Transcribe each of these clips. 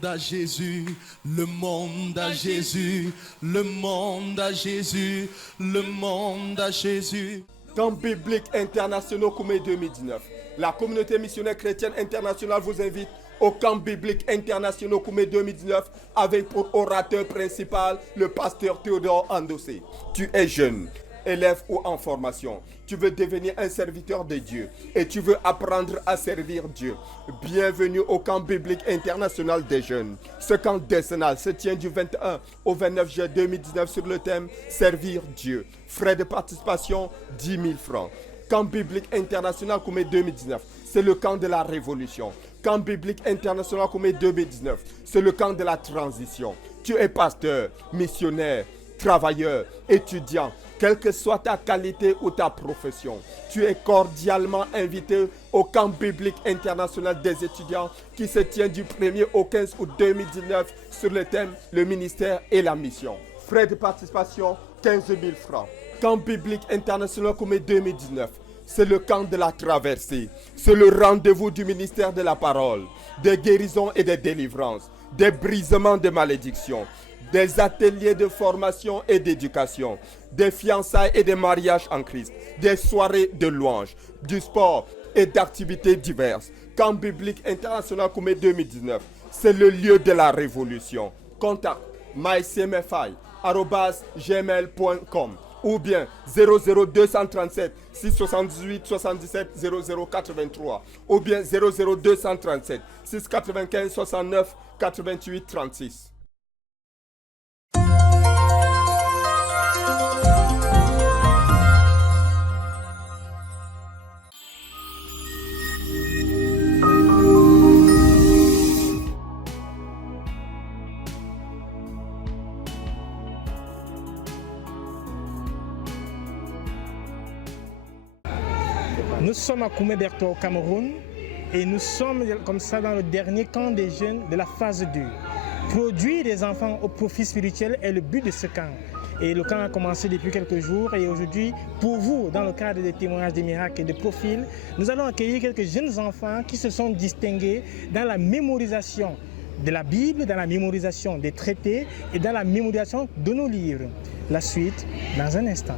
monde à Jésus, le monde à Jésus, le monde à Jésus, le monde à Jésus. Camp biblique international Koumé 2019. La communauté missionnaire chrétienne internationale vous invite au camp biblique international Koumé 2019 avec pour orateur principal le pasteur Théodore Andossé. Tu es jeune, élève ou en formation. Tu veux devenir un serviteur de Dieu et tu veux apprendre à servir Dieu. Bienvenue au camp biblique international des jeunes. Ce camp décennal se tient du 21 au 29 juillet 2019 sur le thème Servir Dieu. Frais de participation 10 000 francs. Camp biblique international Koumé 2019, c'est le camp de la révolution. Camp biblique international Koumé 2019, c'est le camp de la transition. Tu es pasteur, missionnaire, travailleur, étudiant, quelle que soit ta qualité ou ta profession, tu es cordialement invité au camp biblique international des étudiants qui se tient du 1er au 15 août 2019 sur le thème le ministère et la mission. Frais de participation 15 000 francs. Camp biblique international Koumé 2019, c'est le camp de la traversée. C'est le rendez-vous du ministère de la parole, des guérisons et des délivrances, des brisements de malédictions, des ateliers de formation et d'éducation, des fiançailles et des mariages en Christ, des soirées de louanges, du sport et d'activités diverses. Camp biblique international Koumé 2019, c'est le lieu de la révolution. Contact mycmfi@gmail.com ou bien 00237 678 77 0083 ou bien 00237 695 69 88 36. Nous sommes à Koumé-Bertoua au Cameroun et nous sommes comme ça dans le dernier camp des jeunes de la phase 2. Produire des enfants au profit spirituel est le but de ce camp. Et le camp a commencé depuis quelques jours et aujourd'hui, pour vous, dans le cadre des témoignages des miracles et des profils, nous allons accueillir quelques jeunes enfants qui se sont distingués dans la mémorisation de la Bible, dans la mémorisation des traités et dans la mémorisation de nos livres. La suite dans un instant.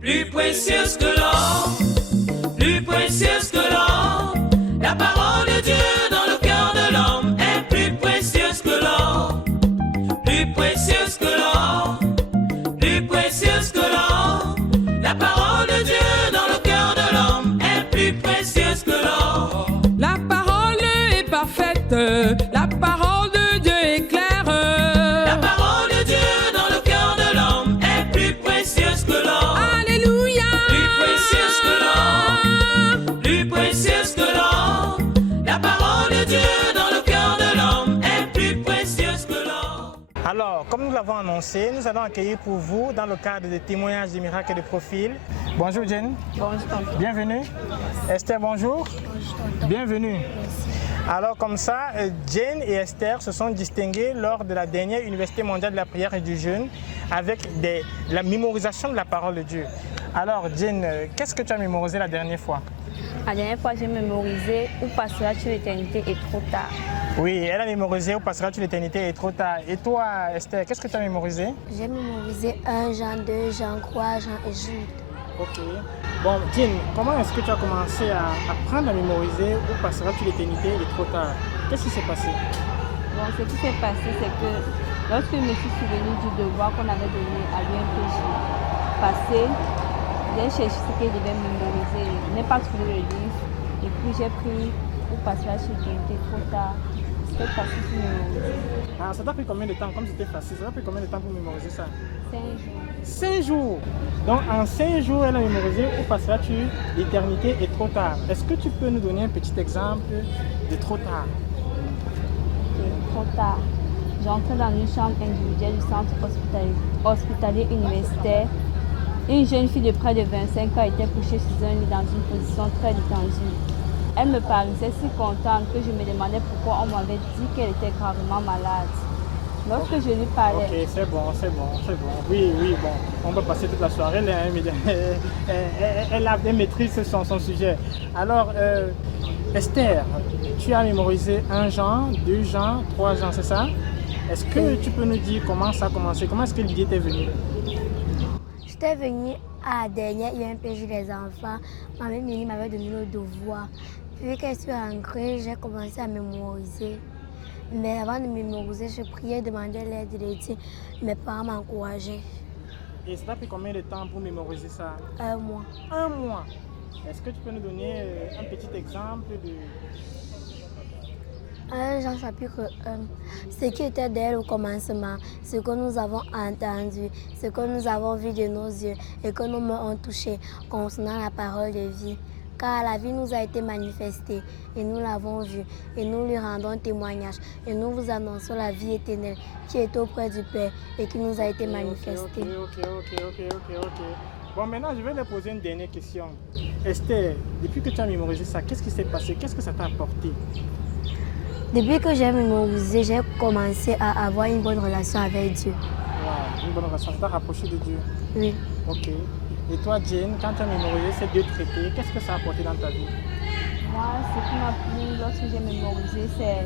Plus précieuse que l'or, plus précieuse que l'or, la parole de Dieu dans le cœur de l'homme est plus précieuse que l'or, plus précieuse que l'or, plus précieuse que l'or, la parole de Dieu dans le cœur de l'homme est plus précieuse que l'or. La parole est parfaite, la parole de Dieu est claire. La parole de Dieu dans le cœur de l'homme est plus précieuse que l'or. Plus précieuse que l'or, plus précieuse que l'or. La parole de Dieu dans le cœur de l'homme est plus précieuse que l'or. Alors, comme nous l'avons annoncé, nous allons accueillir pour vous, dans le cadre des témoignages des miracles et des profils. Bonjour Jen. Bonjour. Bienvenue. Esther, bonjour. Bienvenue. Alors comme ça, Jane et Esther se sont distinguées lors de la dernière Université mondiale de la prière et du jeûne avec la mémorisation de la parole de Dieu. Alors Jane, qu'est-ce que tu as mémorisé la dernière fois? La dernière fois, j'ai mémorisé « Où passeras-tu l'éternité est trop tard ». Oui, elle a mémorisé « Où passeras-tu l'éternité est trop tard ». Et toi, Esther, qu'est-ce que tu as mémorisé? J'ai mémorisé 1 Jean, 2 Jean, 3 Jean et Jude. Ok. Bon, Jane, comment est-ce que tu as commencé à apprendre à mémoriser « Où passeras-tu l'éternité est trop tard ». Qu'est-ce qui s'est passé? Bon, ce qui s'est passé, c'est que lorsque je me suis souvenu du devoir qu'on avait donné à l'UMPJ passé, j'ai cherché ce que je devais mémoriser. Je n'ai pas trouvé le livre. Et puis j'ai pris « Où passeras-tu l'éternité est trop tard ». C'était facile pour mémoriser. Ah, ça t'a pris combien de temps? Comme c'était facile, ça t'a pris combien de temps pour mémoriser ça? 5 jours. 5 jours. Donc en 5 jours, elle a mémorisé « Où passeras-tu l'éternité est trop tard ». Est-ce que tu peux nous donner un petit exemple de trop tard? Trop tard. J'entrais dans une chambre individuelle du centre hospitalier universitaire. Une jeune fille de près de 25 ans était couchée sur un lit dans une position très détendue. Elle me paraissait si contente que je me demandais pourquoi on m'avait dit qu'elle était gravement malade. Lorsque je lui parlais, Ok, c'est bon. Oui, bon, on peut passer toute la soirée là, hein, mais elle maîtrise son sujet. Alors, Esther, tu as mémorisé 1 Jean, 2 Jean, 3 Jean, c'est ça? Est-ce que tu peux nous dire comment ça a commencé? Comment est-ce que l'idée t'est venue? J'étais venue à la dernière IMPJ des enfants. Ma mère Mimi m'avait donné le devoir. Puis quand je suis rentrée, j'ai commencé à mémoriser. Mais avant de mémoriser, je priais, demandais l'aide de Dieu. Mes parents m'encourageaient. Et ça t'a pris combien de temps pour mémoriser ça? 1 mois. 1 mois. Est-ce que tu peux nous donner un petit exemple de... 1 Jean chapitre 1, ce qui était dès le commencement, ce que nous avons entendu, ce que nous avons vu de nos yeux et que nos mains ont touché concernant la parole de vie. Car la vie nous a été manifestée et nous l'avons vue et nous lui rendons témoignage et nous vous annonçons la vie éternelle qui est auprès du Père et qui nous a été manifestée. Ok. Bon, maintenant, je vais te poser une dernière question. Esther, depuis que tu as mémorisé ça, qu'est-ce qui s'est passé? Qu'est-ce que ça t'a apporté? Depuis que j'ai mémorisé, j'ai commencé à avoir une bonne relation avec Dieu. Wow, une bonne relation. Ça t'a rapproché de Dieu? Oui. Ok. Et toi, Jane, quand tu as mémorisé ces 2 traités, qu'est-ce que ça a apporté dans ta vie? moi, ce qui m'a plu lorsque j'ai mémorisé, c'est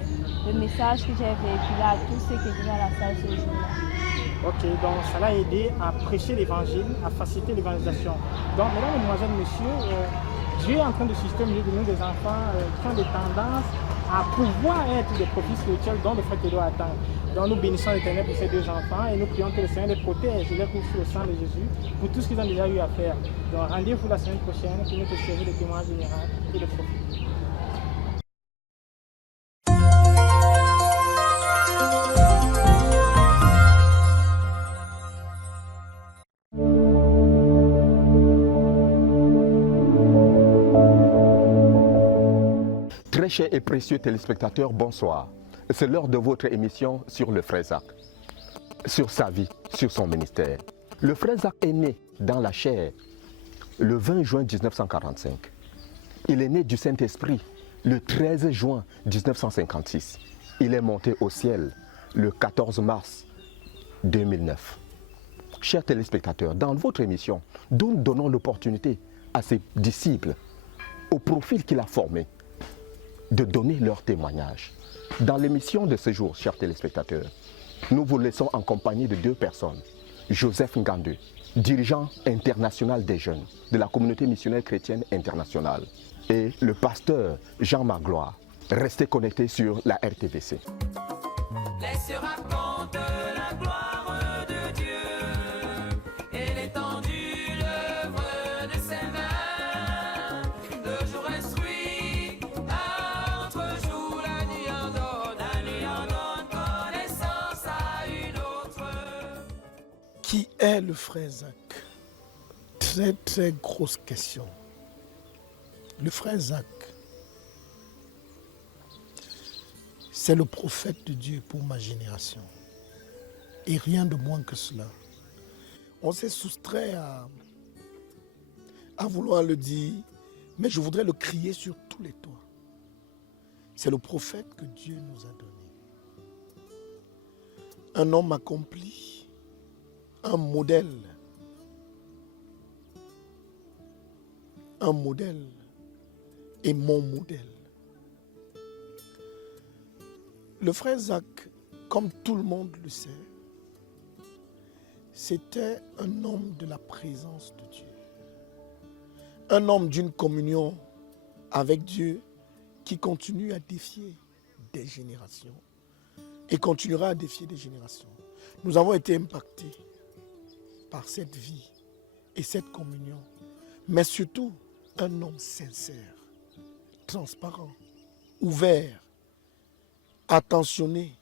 le message que j'ai véhiculé à tous ceux qui étaient dans la salle ce jour-là. Ok, donc ça l'a aidé à prêcher l'évangile, à faciliter l'évangélisation. Donc, mesdames, mesdemoiselles, messieurs, Dieu est en train de susciter au milieu de nous des enfants qui ont des tendances à pouvoir être des profils spirituels dont le frère Théo attend. Donc nous bénissons l'Éternel pour ces 2 enfants et nous prions que le Seigneur les protège et les couvre sous le sang de Jésus pour tout ce qu'ils ont déjà eu à faire. Donc rendez-vous la semaine prochaine pour nous servir de témoin général et de prophète. Très chers et précieux téléspectateurs, bonsoir. C'est l'heure de votre émission sur le frère Zach, sur sa vie, sur son ministère. Le frère Zach est né dans la chair le 20 juin 1945. Il est né du Saint-Esprit le 13 juin 1956. Il est monté au ciel le 14 mars 2009. Chers téléspectateurs, dans votre émission, nous donnons l'opportunité à ses disciples, au profil qu'il a formé, de donner leur témoignage. Dans l'émission de ce jour, chers téléspectateurs, nous vous laissons en compagnie de 2 personnes. Joseph Ngandou, dirigeant international des jeunes de la communauté missionnaire chrétienne internationale, et le pasteur Jean Magloire. Restez connectés sur la RTVC. Laisse raconte la gloire de Dieu et l'étendue l'œuvre de ses mains. Le jour instruit, entre-jour, la nuit en donne connaissance à une autre. Qui est le frère Zach? Très très grosse question. Le frère Zach, c'est le prophète de Dieu pour ma génération. Et rien de moins que cela. On s'est soustrait à vouloir le dire, mais je voudrais le crier sur tous les toits. C'est le prophète que Dieu nous a donné. Un homme accompli, un modèle et mon modèle. Le frère Zach, comme tout le monde le sait, c'était un homme de la présence de Dieu. Un homme d'une communion avec Dieu qui continue à défier des générations et continuera à défier des générations. Nous avons été impactés par cette vie et cette communion, mais surtout un homme sincère, transparent, ouvert, attentionné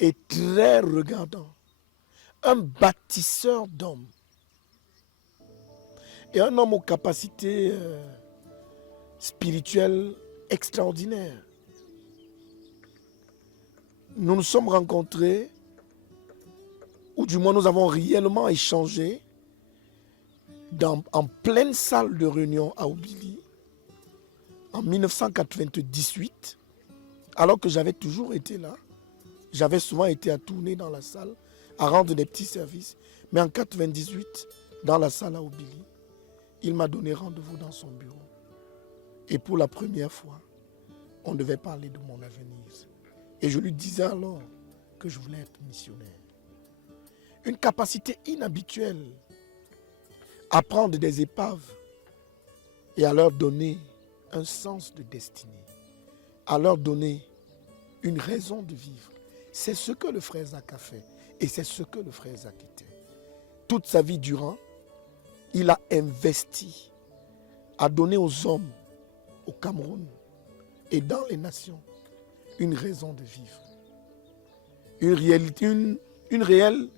et très regardant, un bâtisseur d'hommes et un homme aux capacités spirituelles extraordinaires. Nous nous sommes rencontrés, ou du moins nous avons réellement échangé en pleine salle de réunion à Obili en 1998, alors que j'avais toujours été là, j'avais souvent été à tourner dans la salle, à rendre des petits services. Mais en 1998, dans la salle à Obili, il m'a donné rendez-vous dans son bureau. Et pour la première fois, on devait parler de mon avenir. Et je lui disais alors que je voulais être missionnaire. Une capacité inhabituelle à prendre des épaves et à leur donner un sens de destinée, à leur donner une raison de vivre. C'est ce que le frère Zach a fait et c'est ce que le frère Zach était. Toute sa vie durant, il a investi à donner aux hommes, au Cameroun et dans les nations, une raison de vivre. Une réelle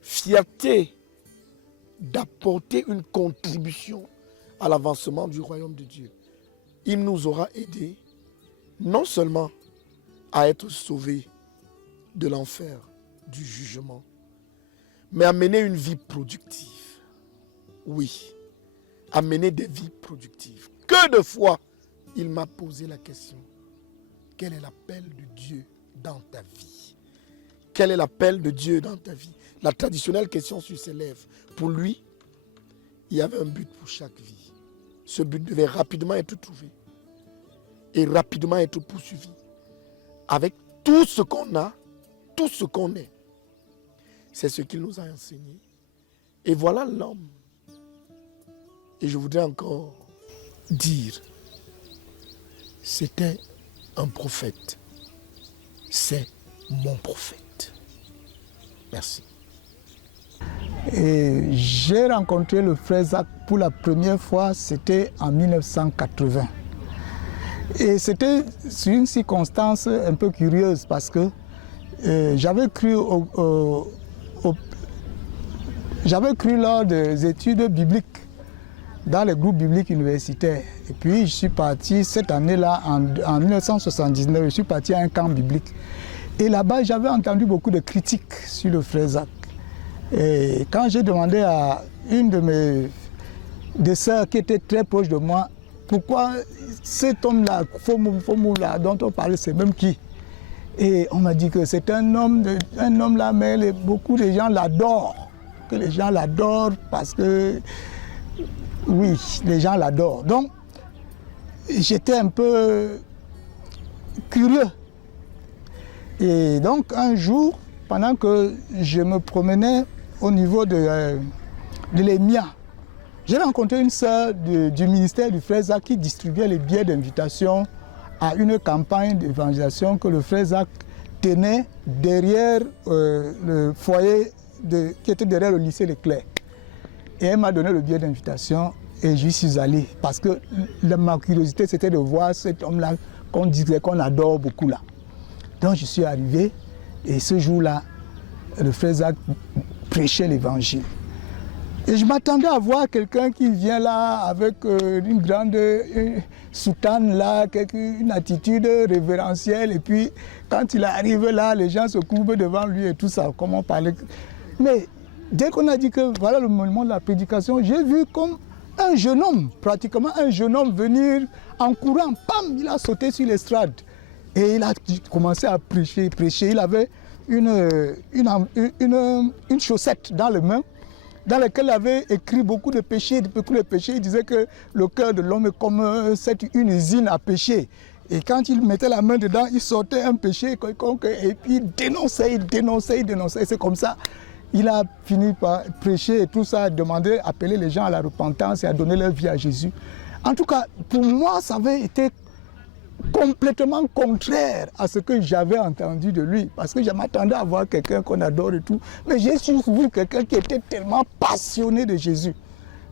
fierté d'apporter une contribution à l'avancement du royaume de Dieu. Il nous aura aidés non seulement à être sauvés de l'enfer, du jugement, mais à mener une vie productive. Oui, à mener des vies productives. Que de fois, il m'a posé la question, quel est l'appel de Dieu dans ta vie? Quel est l'appel de Dieu dans ta vie? La traditionnelle question sur ses lèvres. Pour lui, il y avait un but pour chaque vie. Ce but devait rapidement être trouvé et rapidement être poursuivi avec tout ce qu'on a, tout ce qu'on est. C'est ce qu'il nous a enseigné. Et voilà l'homme. Et je voudrais encore dire, c'était un prophète. C'est mon prophète. Merci. Et j'ai rencontré le frère Zach pour la première fois, c'était en 1980. Et c'était sur une circonstance un peu curieuse parce que j'avais cru lors des études bibliques dans les groupes bibliques universitaires. Et puis je suis parti cette année-là, en 1979, je suis parti à un camp biblique. Et là-bas, j'avais entendu beaucoup de critiques sur le frère Zach. Et quand j'ai demandé à une de mes sœurs qui était très proche de moi, pourquoi cet homme-là, Fomu-là, dont on parlait, c'est même qui? Et on m'a dit que c'est un homme là, mais beaucoup de gens l'adorent. Que les gens l'adorent parce que, oui, les gens l'adorent. Donc, j'étais un peu curieux. Et donc, un jour, pendant que je me promenais au niveau de l'EMIA, j'ai rencontré une sœur du ministère du frère Zach qui distribuait les billets d'invitation à une campagne d'évangélisation que le frère Zach tenait derrière le foyer qui était derrière le lycée Leclerc. Et elle m'a donné le billet d'invitation et j'y suis allé parce que ma curiosité c'était de voir cet homme-là qu'on disait qu'on adore beaucoup là. Donc je suis arrivé et ce jour-là, le frère Zach prêchait l'évangile. Et je m'attendais à voir quelqu'un qui vient là avec une grande soutane là, une attitude révérentielle. Et puis quand il arrive là, les gens se courbent devant lui et tout ça, comme on parlait. Mais dès qu'on a dit que voilà le moment de la prédication, j'ai vu comme un jeune homme, pratiquement un jeune homme venir en courant. Pam, il a sauté sur l'estrade. Et il a commencé à prêcher. Il avait une chaussette dans les mains, dans laquelle il avait écrit beaucoup de péchés. Il disait que le cœur de l'homme est comme une usine à péché. Et quand il mettait la main dedans, il sortait un péché et puis il dénonçait. C'est comme ça. Il a fini par prêcher et tout ça, demander, appeler les gens à la repentance et à donner leur vie à Jésus. En tout cas, pour moi, ça avait été complètement contraire à ce que j'avais entendu de lui. Parce que je m'attendais à voir quelqu'un qu'on adore et tout. Mais j'ai vu quelqu'un qui était tellement passionné de Jésus.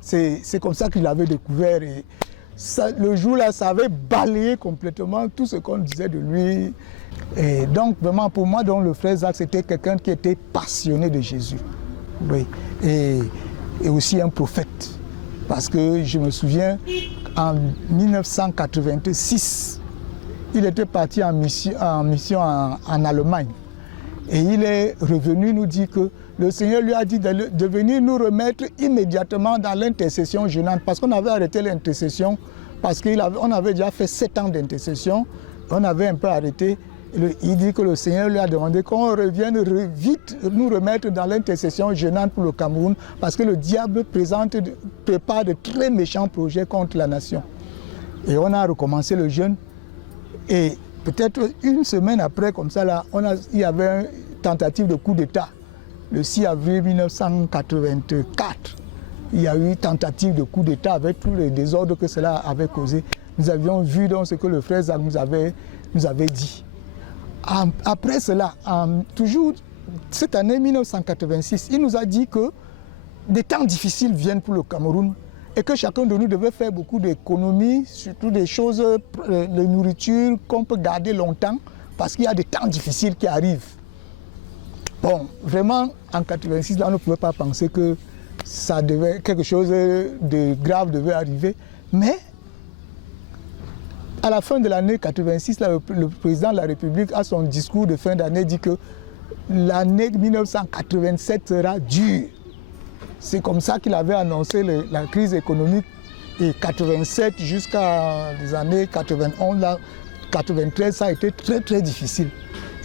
C'est comme ça qu'il l'avait découvert. Et ça, le jour-là, ça avait balayé complètement tout ce qu'on disait de lui. Et donc, vraiment, pour moi, donc, le frère Zach, c'était quelqu'un qui était passionné de Jésus. Oui. Et aussi un prophète. Parce que je me souviens, en 1986, il était parti en mission en Allemagne. Et il est revenu nous dire que le Seigneur lui a dit de venir nous remettre immédiatement dans l'intercession jeûnante. Parce qu'on avait arrêté l'intercession, parce qu'on avait déjà fait 7 ans d'intercession. On avait un peu arrêté. Il dit que le Seigneur lui a demandé qu'on revienne vite nous remettre dans l'intercession gênante pour le Cameroun parce que le diable prépare de très méchants projets contre la nation. Et on a recommencé le jeûne et peut-être une semaine après, comme ça, là, il y avait une tentative de coup d'État. Le 6 avril 1984, il y a eu une tentative de coup d'État avec tous les désordres que cela avait causé. Nous avions vu donc ce que le frère Zach nous avait dit. Après cela, toujours cette année 1986, il nous a dit que des temps difficiles viennent pour le Cameroun et que chacun de nous devait faire beaucoup d'économies, surtout des choses, de nourriture qu'on peut garder longtemps parce qu'il y a des temps difficiles qui arrivent. Bon, vraiment, en 1986, là, on ne pouvait pas penser que quelque chose de grave devait arriver, mais à la fin de l'année 86, là, le président de la République, à son discours de fin d'année, dit que l'année 1987 sera dure. C'est comme ça qu'il avait annoncé la crise économique. Et 87 jusqu'à les années 91, là, 93, ça a été très très difficile.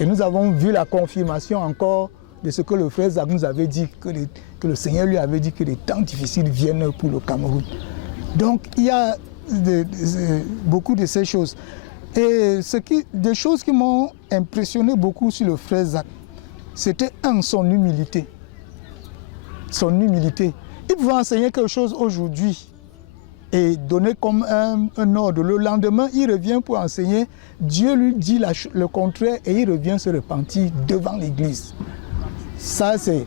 Et nous avons vu la confirmation encore de ce que le frère Zach nous avait dit, que le Seigneur lui avait dit que les temps difficiles viennent pour le Cameroun. Donc il y a beaucoup de ces choses. Et des choses qui m'ont impressionné beaucoup sur le frère Zach, c'était son humilité. Son humilité. Il pouvait enseigner quelque chose aujourd'hui et donner comme un ordre. Le lendemain, il revient pour enseigner. Dieu lui dit le contraire et il revient se repentir devant l'église. Ça, c'est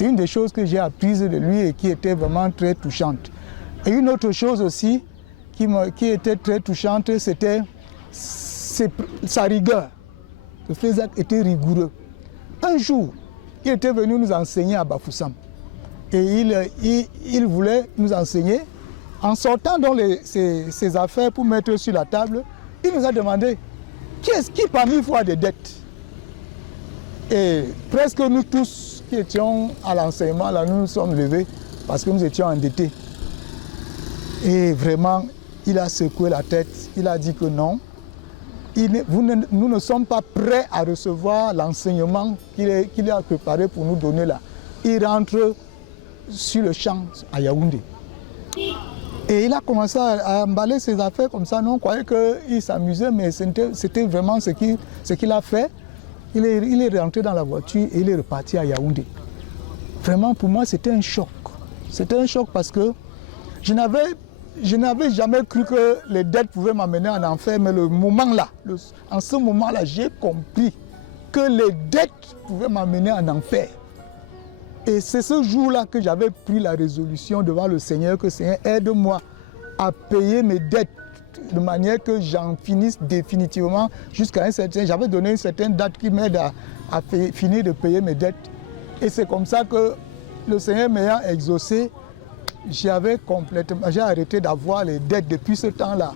une des choses que j'ai apprises de lui et qui était vraiment très touchante. Et une autre chose aussi qui était très touchante, c'était sa rigueur. Le frère Zach était rigoureux. Un jour, il était venu nous enseigner à Bafoussam. Et il voulait nous enseigner. En sortant dans ses affaires pour mettre sur la table, il nous a demandé qui parmi vous a des dettes. Et presque nous tous qui étions à l'enseignement, là, nous nous sommes levés parce que nous étions endettés. Et vraiment, il a secoué la tête, il a dit que non, nous ne sommes pas prêts à recevoir l'enseignement qu'il a préparé pour nous donner là. Il rentre sur le champ à Yaoundé. Et il a commencé à emballer ses affaires comme ça. Nous, on croyait qu'il s'amusait, mais c'était vraiment ce qu'il a fait. Il est rentré dans la voiture et il est reparti à Yaoundé. Vraiment, pour moi, c'était un choc. C'était un choc parce que je n'avais jamais cru que les dettes pouvaient m'amener en enfer, mais en ce moment-là, j'ai compris que les dettes pouvaient m'amener en enfer. Et c'est ce jour-là que j'avais pris la résolution devant le Seigneur, que Seigneur, aide-moi à payer mes dettes de manière que j'en finisse définitivement jusqu'à un certain... J'avais donné une certaine date qui m'aide à finir de payer mes dettes. Et c'est comme ça que le Seigneur m'ayant exaucé, j'ai arrêté d'avoir les dettes depuis ce temps-là.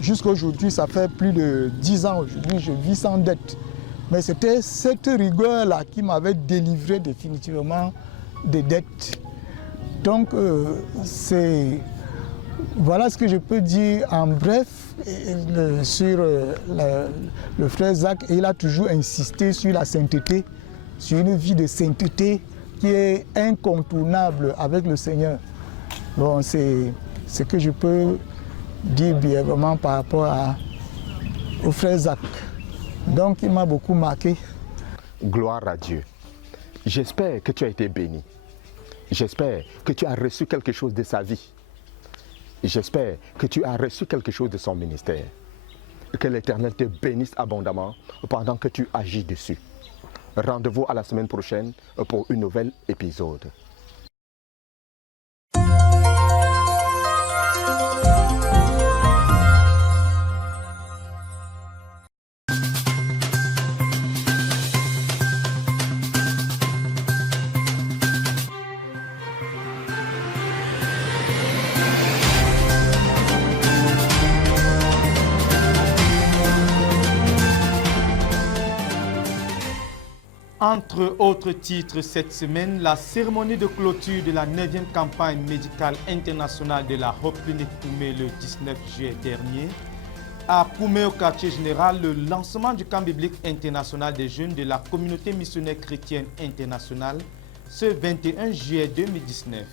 Jusqu'à aujourd'hui, ça fait plus de 10 ans aujourd'hui, je vis sans dette. Mais c'était cette rigueur-là qui m'avait délivré définitivement des dettes. Donc, voilà ce que je peux dire en bref sur le frère Zach. Et il a toujours insisté sur la sainteté, sur une vie de sainteté qui est incontournable avec le Seigneur. Bon, c'est ce que je peux dire brièvement par rapport au frère Zach. Donc, il m'a beaucoup marqué. Gloire à Dieu. J'espère que tu as été béni. J'espère que tu as reçu quelque chose de sa vie. J'espère que tu as reçu quelque chose de son ministère. Que l'Éternel te bénisse abondamment pendant que tu agis dessus. Rendez-vous à la semaine prochaine pour un nouvel épisode. Entre autres titres cette semaine, la cérémonie de clôture de la 9e campagne médicale internationale de la Hope Clinic Koumé le 19 juillet dernier, À Koumé, au quartier général, le lancement du camp biblique international des jeunes de la communauté missionnaire chrétienne internationale ce 21 juillet 2019.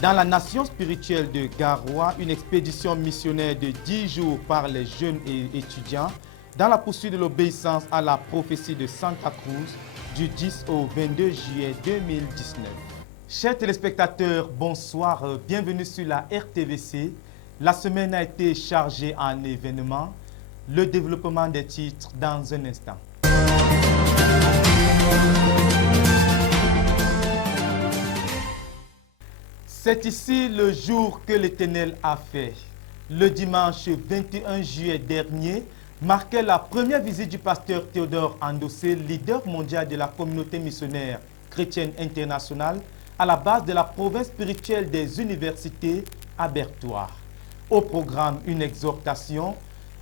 Dans la nation spirituelle de Garoua, une expédition missionnaire de 10 jours par les jeunes et étudiants dans la poursuite de l'obéissance à la prophétie de Santa Cruz du 10 au 22 juillet 2019. Chers téléspectateurs, bonsoir, bienvenue sur la RTVC. La semaine a été chargée en événements. Le développement des titres dans un instant. C'est ici le jour que l'Éternel a fait. Le dimanche 21 juillet dernier marquait la première visite du pasteur Théodore Andossé, leader mondial de la communauté missionnaire chrétienne internationale, à la base de la province spirituelle des universités à Berthois. Au programme, une exhortation,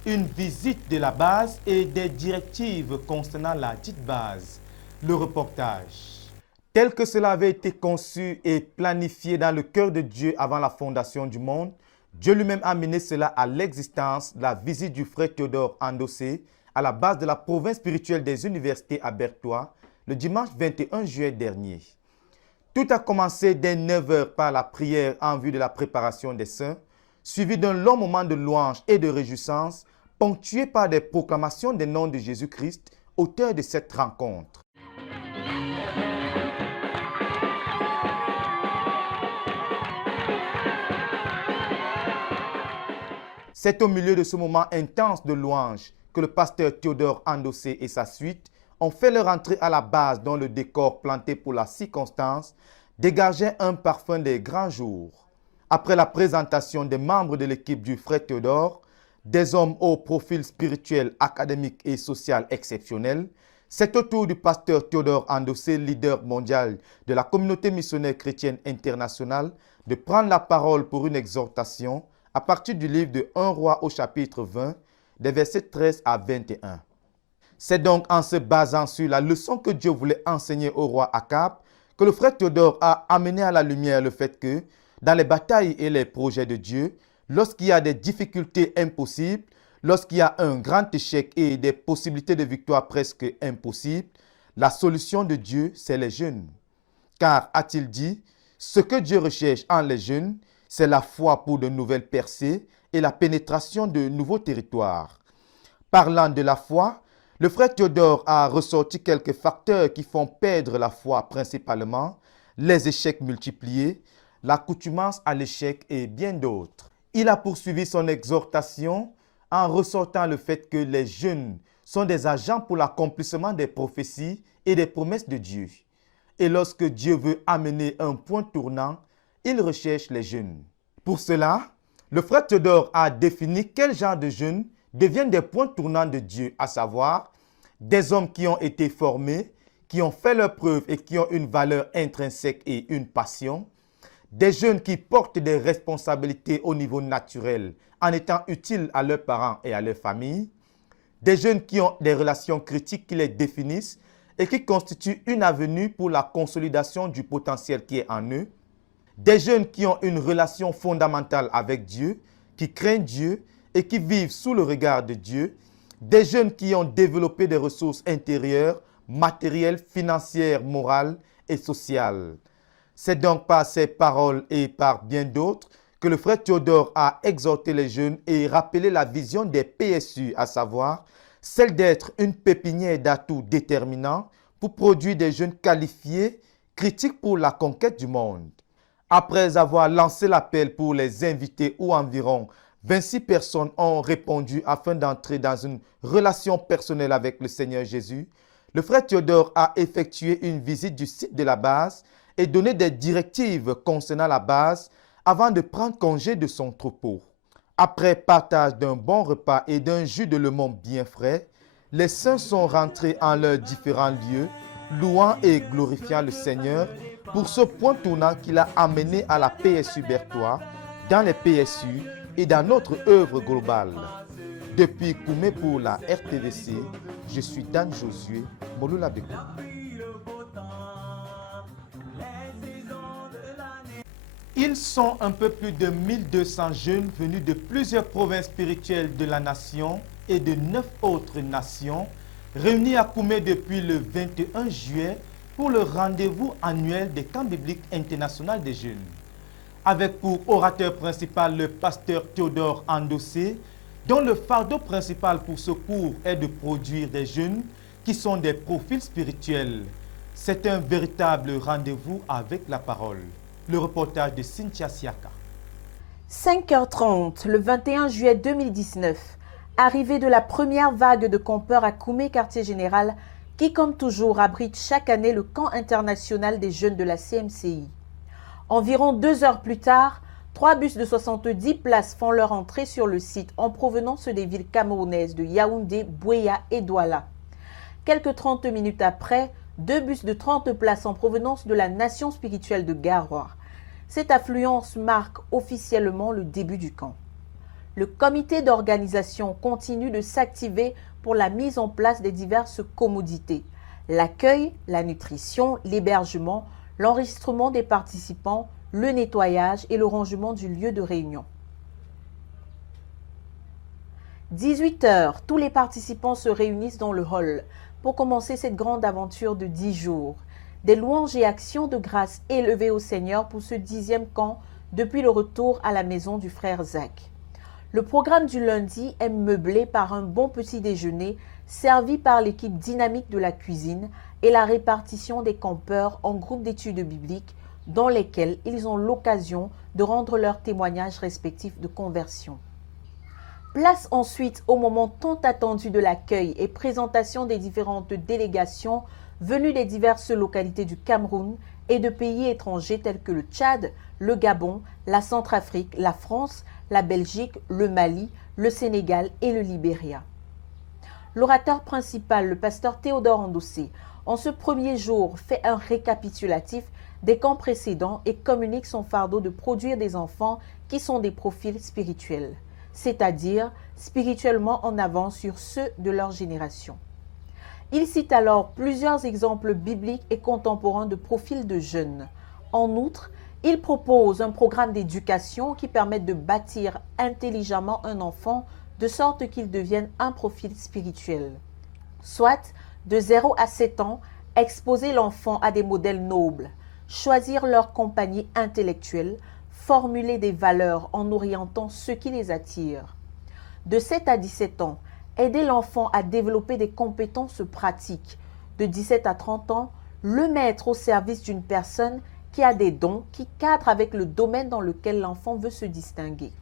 une visite de la base et des directives concernant la dite base. Le reportage. Tel que cela avait été conçu et planifié dans le cœur de Dieu avant la fondation du monde, Dieu lui-même a mené cela à l'existence, la visite du frère Théodore Andossé à la base de la province spirituelle des universités à Berthois, le dimanche 21 juillet dernier. Tout a commencé dès 9 h par la prière en vue de la préparation des saints, suivi d'un long moment de louange et de réjouissance, ponctué par des proclamations des noms de Jésus-Christ, auteur de cette rencontre. C'est au milieu de ce moment intense de louange que le pasteur Théodore Andossé et sa suite ont fait leur entrée à la base dont le décor planté pour la circonstance dégageait un parfum des grands jours. Après la présentation des membres de l'équipe du frère Théodore, des hommes au profil spirituel, académique et social exceptionnel, c'est au tour du pasteur Théodore Andossé, leader mondial de la communauté missionnaire chrétienne internationale, de prendre la parole pour une exhortation à partir du livre de 1 Roi au chapitre 20, des versets 13 à 21. C'est donc en se basant sur la leçon que Dieu voulait enseigner au roi Akab que le frère Théodore a amené à la lumière le fait que, dans les batailles et les projets de Dieu, lorsqu'il y a des difficultés impossibles, lorsqu'il y a un grand échec et des possibilités de victoire presque impossibles, la solution de Dieu, c'est les jeunes. Car, a-t-il dit, ce que Dieu recherche en les jeunes, c'est la foi pour de nouvelles percées et la pénétration de nouveaux territoires. Parlant de la foi, le frère Théodore a ressorti quelques facteurs qui font perdre la foi principalement, les échecs multipliés, l'accoutumance à l'échec et bien d'autres. Il a poursuivi son exhortation en ressortant le fait que les jeunes sont des agents pour l'accomplissement des prophéties et des promesses de Dieu. Et lorsque Dieu veut amener un point tournant, il recherche les jeunes. Pour cela, le frère Théodore a défini quel genre de jeunes deviennent des points tournants de Dieu, à savoir des hommes qui ont été formés, qui ont fait leurs preuves et qui ont une valeur intrinsèque et une passion, des jeunes qui portent des responsabilités au niveau naturel en étant utiles à leurs parents et à leur famille, des jeunes qui ont des relations critiques qui les définissent et qui constituent une avenue pour la consolidation du potentiel qui est en eux, des jeunes qui ont une relation fondamentale avec Dieu, qui craignent Dieu et qui vivent sous le regard de Dieu, des jeunes qui ont développé des ressources intérieures, matérielles, financières, morales et sociales. C'est donc par ces paroles et par bien d'autres que le frère Théodore a exhorté les jeunes et rappelé la vision des PSU, à savoir celle d'être une pépinière d'atouts déterminants pour produire des jeunes qualifiés, critiques pour la conquête du monde. Après avoir lancé l'appel pour les invités où environ 26 personnes ont répondu afin d'entrer dans une relation personnelle avec le Seigneur Jésus, le frère Théodore a effectué une visite du site de la base et donné des directives concernant la base avant de prendre congé de son troupeau. Après partage d'un bon repas et d'un jus de lemon bien frais, les saints sont rentrés en leurs différents lieux, louant et glorifiant le Seigneur pour ce point tournant qu'il a amené à la PSU Berthois, dans les PSU et dans notre œuvre globale. Depuis Koumé pour la RTVC, je suis Dan Josué, Moloula Beko. Ils sont un peu plus de 1200 jeunes venus de plusieurs provinces spirituelles de la nation et de 9 autres nations, réunis à Koumé depuis le 21 juillet pour le rendez-vous annuel des camps bibliques internationaux des jeunes. Avec pour orateur principal le pasteur Théodore Andossé, dont le fardeau principal pour ce cours est de produire des jeunes qui sont des profils spirituels. C'est un véritable rendez-vous avec la parole. Le reportage de Cynthia Siaka. 5h30, le 21 juillet 2019, arrivée de la première vague de campeurs à Koumé, quartier général, qui comme toujours abrite chaque année le camp international des jeunes de la CMCI. Environ 2 heures plus tard, 3 bus de 70 places font leur entrée sur le site en provenance des villes camerounaises de Yaoundé, Bouéa et Douala. Quelques 30 minutes après, 2 bus de 30 places en provenance de la nation spirituelle de Garoua. Cette affluence marque officiellement le début du camp. Le comité d'organisation continue de s'activer pour la mise en place des diverses commodités, l'accueil, la nutrition, l'hébergement, l'enregistrement des participants, le nettoyage et le rangement du lieu de réunion. 18 h, tous les participants se réunissent dans le hall pour commencer cette grande aventure de 10 jours. Des louanges et actions de grâce élevées au Seigneur pour ce 10e camp depuis le retour à la maison du frère Zach. Le programme du lundi est meublé par un bon petit déjeuner servi par l'équipe dynamique de la cuisine et la répartition des campeurs en groupes d'études bibliques dans lesquels ils ont l'occasion de rendre leurs témoignages respectifs de conversion. Place ensuite au moment tant attendu de l'accueil et présentation des différentes délégations venues des diverses localités du Cameroun et de pays étrangers tels que le Tchad, le Gabon, la Centrafrique, la France, la Belgique, le Mali, le Sénégal et le Libéria. L'orateur principal, le pasteur Théodore Andossé, en ce premier jour fait un récapitulatif des camps précédents et communique son fardeau de produire des enfants qui sont des profils spirituels, c'est-à-dire spirituellement en avance sur ceux de leur génération. Il cite alors plusieurs exemples bibliques et contemporains de profils de jeunes. En outre, il propose un programme d'éducation qui permet de bâtir intelligemment un enfant de sorte qu'il devienne un profil spirituel. Soit, de 0 à 7 ans, exposer l'enfant à des modèles nobles, choisir leur compagnie intellectuelle, formuler des valeurs en orientant ce qui les attire. De 7 à 17 ans, aider l'enfant à développer des compétences pratiques. De 17 à 30 ans, le mettre au service d'une personne qui a des dons qui cadrent avec le domaine dans lequel l'enfant veut se distinguer.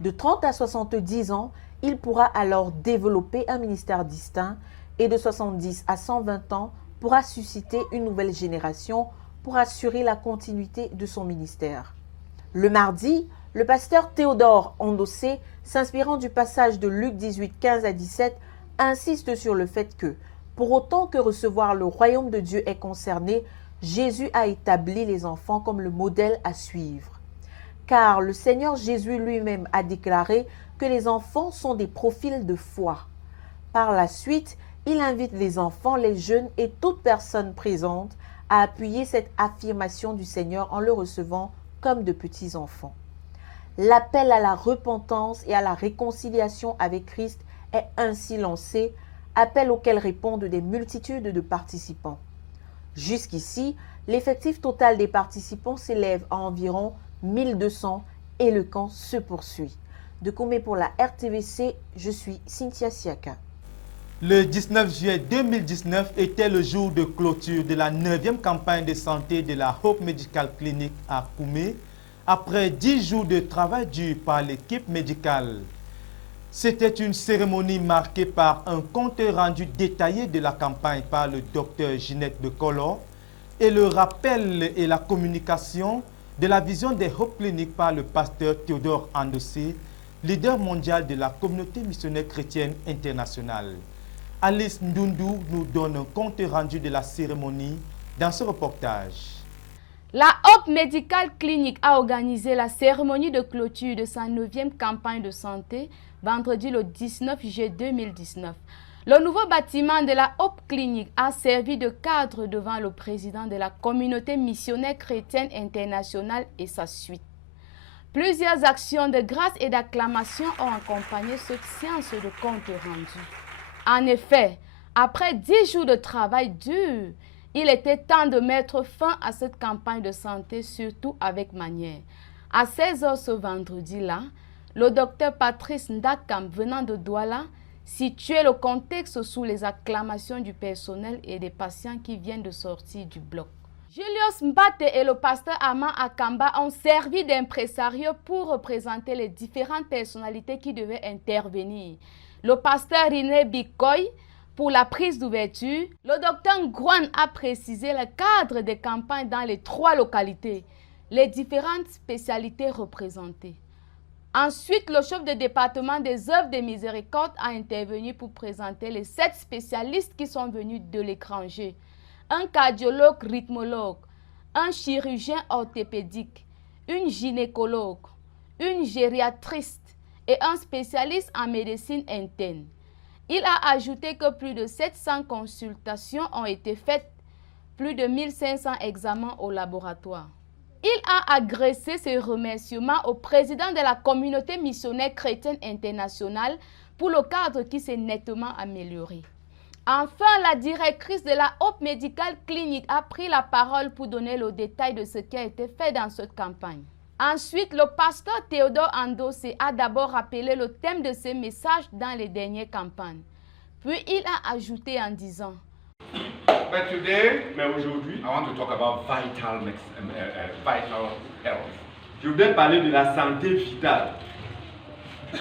De 30 à 70 ans, il pourra alors développer un ministère distinct et de 70 à 120 ans pourra susciter une nouvelle génération pour assurer la continuité de son ministère. Le mardi, le pasteur Théodore Andossé, s'inspirant du passage de Luc 18, 15 à 17, insiste sur le fait que, pour autant que recevoir le royaume de Dieu est concerné, Jésus a établi les enfants comme le modèle à suivre. Car le Seigneur Jésus lui-même a déclaré que les enfants sont des profils de foi. Par la suite, il invite les enfants, les jeunes et toute personne présente à appuyer cette affirmation du Seigneur en le recevant comme de petits enfants. L'appel à la repentance et à la réconciliation avec Christ est ainsi lancé, appel auquel répondent des multitudes de participants. Jusqu'ici, l'effectif total des participants s'élève à environ 1200 et le camp se poursuit. De Koumé pour la RTVC, je suis Cynthia Siaka. Le 19 juillet 2019 était le jour de clôture de la 9e campagne de santé de la Hope Medical Clinic à Koumé, après 10 jours de travail dur par l'équipe médicale. C'était une cérémonie marquée par un compte rendu détaillé de la campagne par le docteur Ginette de Collor et le rappel et la communication de la vision des Hope Clinic par le pasteur Théodore Andossé, leader mondial de la communauté missionnaire chrétienne internationale. Alice Ndundu nous donne un compte rendu de la cérémonie dans ce reportage. La Hope Medical Clinic a organisé la cérémonie de clôture de sa 9e campagne de santé vendredi le 19 juillet 2019. Le nouveau bâtiment de la Hope Clinic a servi de cadre devant le président de la communauté missionnaire chrétienne internationale et sa suite. Plusieurs actions de grâce et d'acclamation ont accompagné cette séance de compte rendu. En effet, après 10 jours de travail dur, il était temps de mettre fin à cette campagne de santé, surtout avec manière. À 16h ce vendredi-là, le docteur Patrice Ndakam, venant de Douala, situait le contexte sous les acclamations du personnel et des patients qui viennent de sortir du bloc. Julius Mbate et le pasteur Ama Akamba ont servi d'impresario pour représenter les différentes personnalités qui devaient intervenir. Le pasteur René Bikoy pour la prise d'ouverture. Le docteur Ngouane a précisé le cadre des campagnes dans les 3 localités, les différentes spécialités représentées. Ensuite, le chef de département des œuvres de miséricorde a intervenu pour présenter les 7 spécialistes qui sont venus de l'étranger. Un cardiologue rythmologue, un chirurgien orthopédique, une gynécologue, une gériatriste et un spécialiste en médecine interne. Il a ajouté que plus de 700 consultations ont été faites, plus de 1500 examens au laboratoire. Il a adressé ses remerciements au président de la communauté missionnaire chrétienne internationale pour le cadre qui s'est nettement amélioré. Enfin, la directrice de la Hope Medical Clinic a pris la parole pour donner le détail de ce qui a été fait dans cette campagne. Ensuite, le pasteur Théodore Andossé a d'abord rappelé le thème de ses messages dans les dernières campagnes. Puis il a ajouté en disant: But today, mais aujourd'hui, I want to talk about vital health. Je voudrais parler de la santé vitale. I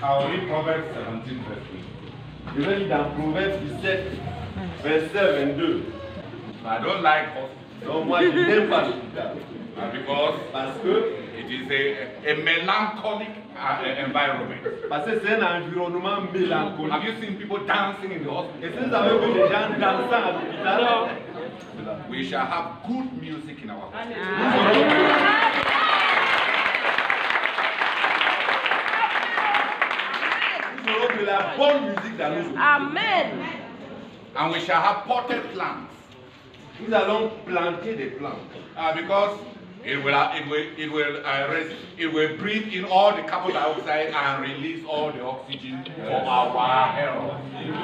will read Proverbs 17 verse 3. Je vais lire dans Proverbs 17 verset 22. I don't like hospital. Donc moi je n'aime pas l'hôpital. Parce que it is a melancholic environment. Parce que c'est un environnement mélancolique. Have you seen people dancing in the hospital? Est-ce que vous avez vu des gens dansant à l'hôpital? We shall have good music in our hospital. Nous aurons de la bonne musique dans nos hôpitaux. Amen. And we shall have potted plants. Nous allons planter des plantes. Because it will breathe in all the carbon dioxide and release all the oxygen for our health.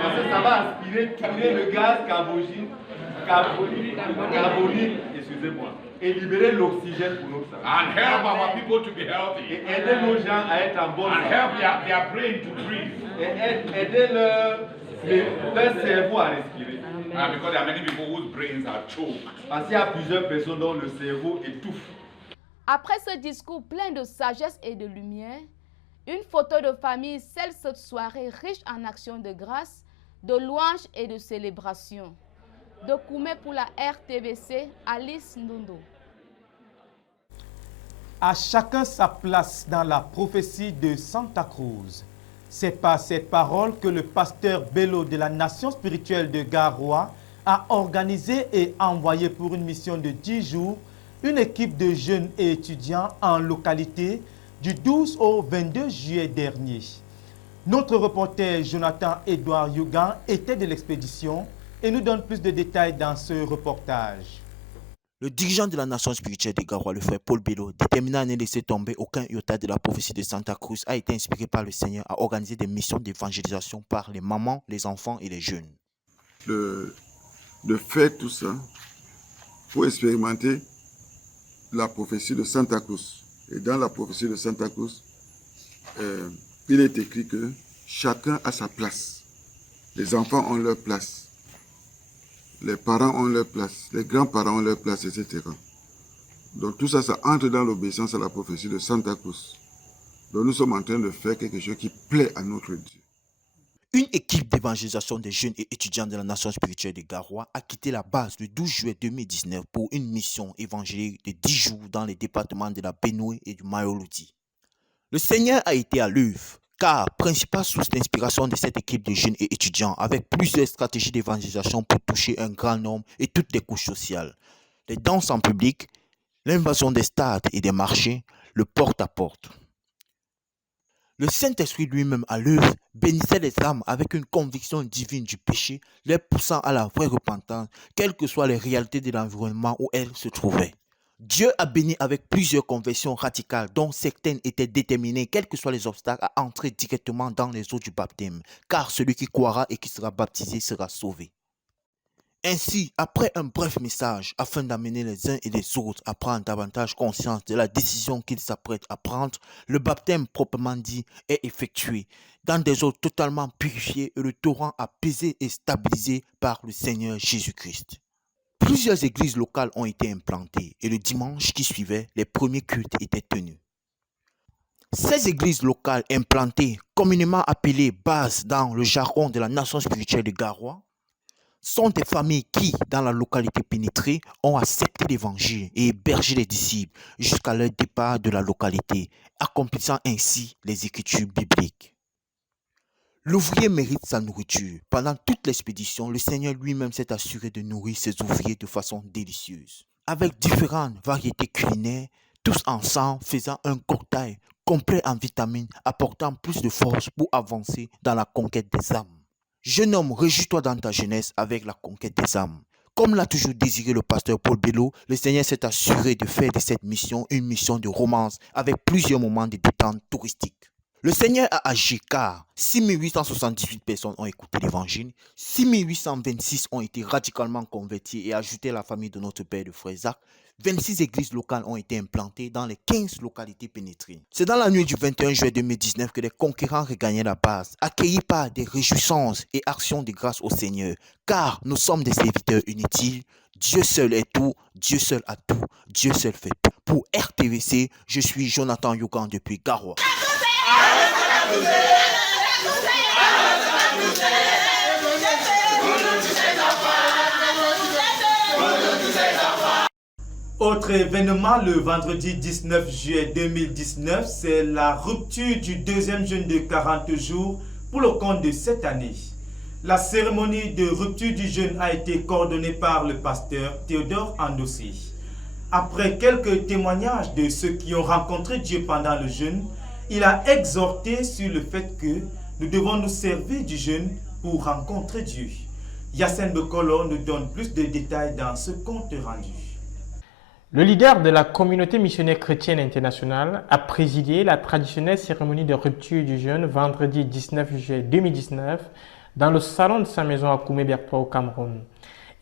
Parce que ça va aspirer, tirer le gaz carbonique, excusez-moi, et libérer l'oxygène pour notre santé. And help our people to be healthy. Et aider nos gens à être en bonne santé. And help their brain to breathe. Et aider leur cerveau à respirer. Because there are many people whose brains are choked. Parce qu'il y a plusieurs personnes dont le cerveau étouffe. Après ce discours plein de sagesse et de lumière, une photo de famille scelle cette soirée riche en actions de grâce, de louanges et de célébrations. De Koumé pour la RTVC, Alice Ndondo. À chacun sa place dans la prophétie de Santa Cruz. C'est par ces paroles que le pasteur Bello de la Nation spirituelle de Garoua a organisé et envoyé pour une mission de 10 jours une équipe de jeunes et étudiants en localité du 12 au 22 juillet dernier. Notre reporter Jonathan Edouard Yugan était de l'expédition et nous donne plus de détails dans ce reportage. Le dirigeant de la Nation spirituelle de Garoua, le frère Paul Bello, déterminé à ne laisser tomber aucun iota de la prophétie de Santa Cruz, a été inspiré par le Seigneur à organiser des missions d'évangélisation par les mamans, les enfants et les jeunes. De faire tout ça pour expérimenter la prophétie de Santa Cruz. Et dans la prophétie de Santa Cruz, il est écrit que chacun a sa place. Les enfants ont leur place. Les parents ont leur place, les grands-parents ont leur place, etc. Donc tout ça, ça entre dans l'obéissance à la prophétie de Santa Cruz. Donc nous sommes en train de faire quelque chose qui plaît à notre Dieu. Une équipe d'évangélisation des jeunes et étudiants de la Nation spirituelle de Garoua a quitté la base le 12 juillet 2019 pour une mission évangélique de 10 jours dans les départements de la Benue et du Mayoloudi. Le Seigneur a été à l'œuvre, car principale source d'inspiration de cette équipe de jeunes et étudiants avec plusieurs stratégies d'évangélisation pour toucher un grand nombre et toutes les couches sociales. Les danses en public, l'invasion des stades et des marchés, le porte-à-porte. Le Saint-Esprit lui-même à l'œuvre bénissait les âmes avec une conviction divine du péché, les poussant à la vraie repentance, quelles que soient les réalités de l'environnement où elles se trouvaient. Dieu a béni avec plusieurs conversions radicales dont certaines étaient déterminées, quels que soient les obstacles, à entrer directement dans les eaux du baptême, car celui qui croira et qui sera baptisé sera sauvé. Ainsi, après un bref message, afin d'amener les uns et les autres à prendre davantage conscience de la décision qu'ils s'apprêtent à prendre, le baptême proprement dit est effectué dans des eaux totalement purifiées et le torrent apaisé et stabilisé par le Seigneur Jésus-Christ. Plusieurs églises locales ont été implantées et le dimanche qui suivait, les premiers cultes étaient tenus. Ces églises locales implantées, communément appelées bases dans le jargon de la nation spirituelle de Garoua, sont des familles qui, dans la localité pénétrée, ont accepté l'évangile et hébergé les disciples jusqu'à leur départ de la localité, accomplissant ainsi les écritures bibliques. L'ouvrier mérite sa nourriture. Pendant toute l'expédition, le Seigneur lui-même s'est assuré de nourrir ses ouvriers de façon délicieuse. Avec différentes variétés culinaires, tous ensemble faisant un cocktail complet en vitamines, apportant plus de force pour avancer dans la conquête des âmes. Jeune homme, réjouis-toi dans ta jeunesse avec la conquête des âmes. Comme l'a toujours désiré le pasteur Paul Bello, le Seigneur s'est assuré de faire de cette mission une mission de romance avec plusieurs moments de détente touristique. Le Seigneur a agi car 6878 personnes ont écouté l'évangile, 6826 ont été radicalement convertis et ajoutés à la famille de notre père de Frère Isaac, 26 églises locales ont été implantées dans les 15 localités pénétrées. C'est dans la nuit du 21 juillet 2019 que les conquérants regagnaient la base, accueillis par des réjouissances et actions de grâce au Seigneur, car nous sommes des serviteurs inutiles. Dieu seul est tout, Dieu seul a tout, Dieu seul fait tout. Pour RTVC, je suis Jonathan Yogan depuis Garoua. Autre événement, le vendredi 19 juillet 2019, c'est la rupture du deuxième jeûne de 40 jours pour le compte de cette année. La cérémonie de rupture du jeûne a été coordonnée par le pasteur Théodore Andossé. Après quelques témoignages de ceux qui ont rencontré Dieu pendant le jeûne, il a exhorté sur le fait que nous devons nous servir du jeûne pour rencontrer Dieu. Yassine Bekolo nous donne plus de détails dans ce compte rendu. Le leader de la communauté missionnaire chrétienne internationale a présidé la traditionnelle cérémonie de rupture du jeûne vendredi 19 juillet 2019 dans le salon de sa maison à Koumé-Bertois au Cameroun.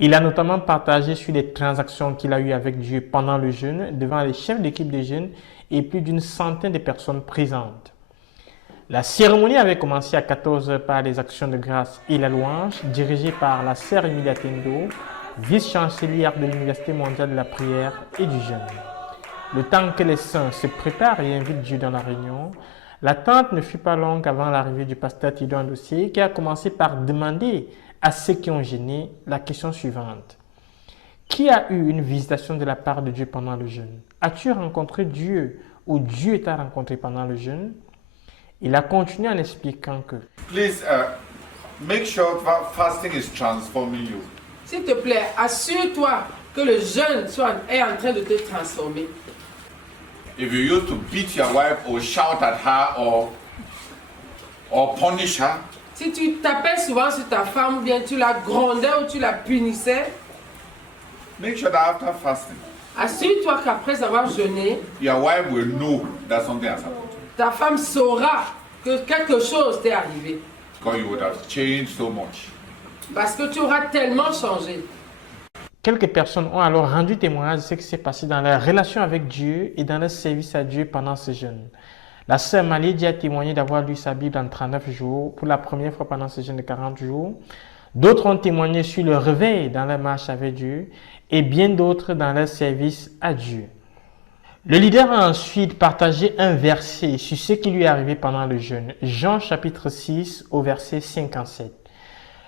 Il a notamment partagé sur les transactions qu'il a eues avec Dieu pendant le jeûne devant les chefs d'équipe des jeunes et plus d'une centaine de personnes présentes. La cérémonie avait commencé à 14h par les actions de grâce et la louange dirigées par la sœur Emilia Tendo, vice-chancelière de l'Université mondiale de la prière et du jeûne. Le temps que les saints se préparent et invitent Dieu dans la réunion, l'attente ne fut pas longue avant l'arrivée du pasteur Théodore Andossé qui a commencé par demander à ceux qui ont jeûné la question suivante. Qui a eu une visitation de la part de Dieu pendant le jeûne? As-tu rencontré Dieu ou Dieu t'a rencontré pendant le jeûne? Il a continué en expliquant que Please make sure fasting is transforming you. S'il te plaît, assure-toi que le jeûne est en train de te transformer. If you used to beat your wife or shout at her or punish her, si tu tapais souvent sur ta femme ou bien tu la grondais ou tu la punissais, make sure that after fasting, assure-toi qu'après avoir jeûné, your wife will know that something has happened. Ta femme saura que quelque chose t'est arrivé. Because you would have changed so much. Parce que tu auras tellement changé. Quelques personnes ont alors rendu témoignage de ce qui s'est passé dans leur relation avec Dieu et dans leur service à Dieu pendant ce jeûne. La sœur Malédi a témoigné d'avoir lu sa Bible en 39 jours pour la première fois pendant ce jeûne de 40 jours. D'autres ont témoigné sur le réveil dans leur marche avec Dieu et bien d'autres dans leur service à Dieu. Le leader a ensuite partagé un verset sur ce qui lui est arrivé pendant le jeûne. Jean chapitre 6 au verset 57.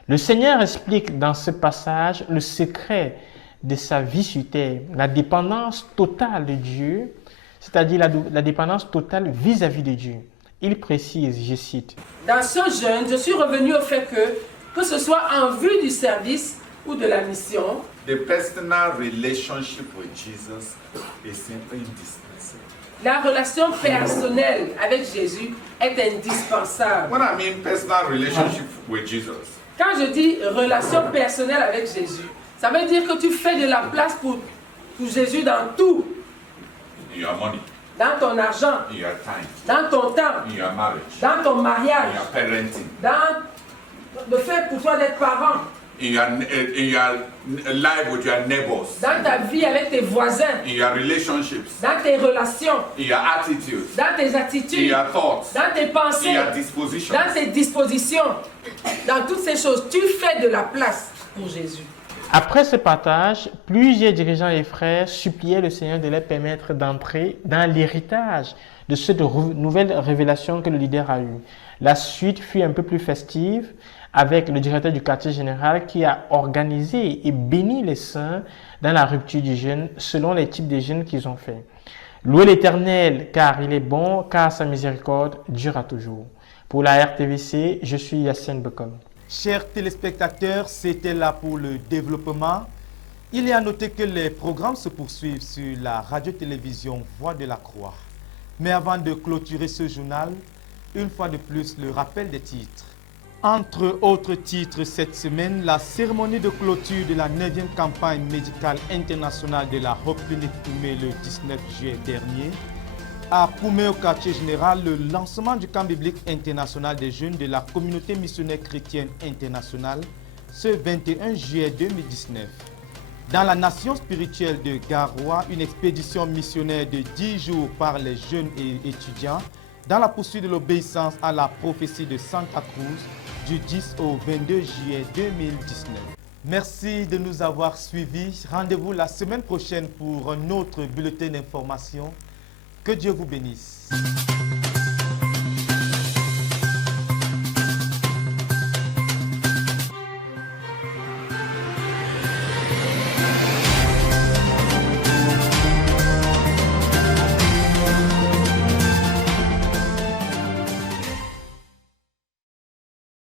Le Seigneur explique dans ce passage le secret de sa vie sur terre, la dépendance totale de Dieu, c'est-à-dire la dépendance totale vis-à-vis de Dieu. Il précise, je cite, « Dans ce jeûne, je suis revenu au fait que ce soit en vue du service ou de la mission, the personal relationship with Jesus is simply indispensable. La relation personnelle avec Jésus est indispensable. When I mean personal relationship with Jesus, Quand je dis relation personnelle avec Jésus, ça veut dire que tu fais de la place pour Jésus dans tout. in your money, Dans ton argent, in your time, dans ton temps, in your marriage, dans ton in mariage, your parenting, dans le fait pour toi d'être parent, in your life with your neighbors, dans ta vie avec tes voisins, in your relationships, dans tes relations, in your attitudes, dans tes in attitudes, your thoughts, dans tes pensées, in your dispositions. dans tes dispositions, dans toutes ces choses, tu fais de la place pour Jésus. Après ce partage, plusieurs dirigeants et frères suppliaient le Seigneur de leur permettre d'entrer dans l'héritage de cette nouvelle révélation que le leader a eue. La suite fut un peu plus festive avec le directeur du quartier général qui a organisé et béni les saints dans la rupture du jeûne selon les types de jeûnes qu'ils ont fait. Louez l'Éternel car il est bon, car sa miséricorde durera toujours. Pour la RTVC, je suis Yassine Bekom. Chers téléspectateurs, c'était là pour le développement. Il est à noter que les programmes se poursuivent sur la radio-télévision Voix de la Croix. Mais avant de clôturer ce journal, une fois de plus, le rappel des titres. Entre autres titres cette semaine, la cérémonie de clôture de la 9e campagne médicale internationale de la Hope Clinic Koumé le 19 juillet dernier. À Koumé au quartier général, le lancement du camp biblique international des jeunes de la communauté missionnaire chrétienne internationale ce 21 juillet 2019. Dans la nation spirituelle de Garoua, une expédition missionnaire de 10 jours par les jeunes et étudiants dans la poursuite de l'obéissance à la prophétie de Santa Cruz du 10 au 22 juillet 2019. Merci de nous avoir suivis. Rendez-vous la semaine prochaine pour un autre bulletin d'information. Que Dieu vous bénisse.